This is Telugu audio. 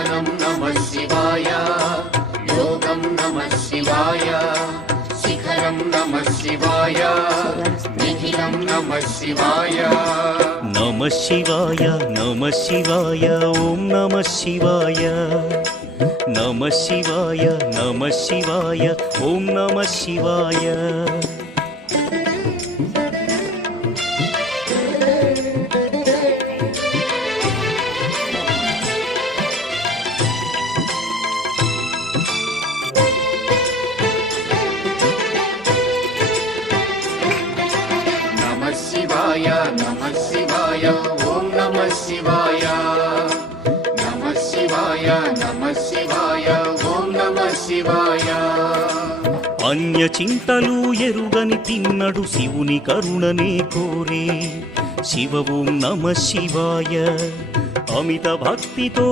ध्यानं नमः शिवाय योगं नमः शिवाय शिखरं नमः शिवाय निखिलं नमः शिवाय नमः शिवाय नमः शिवाय ओम नमः शिवाय नमः शिवाय नमः शिवाय ओम नमः शिवाय नमः शिवाय ओम नमः शिवाय नमः शिवाय ओम नमः शिवाय अन्य చింతలు ఎరుగని తిన్నడు శివుని కరుణనే కోరే శివ ఓం నమః శివాయ అమిత భక్తితో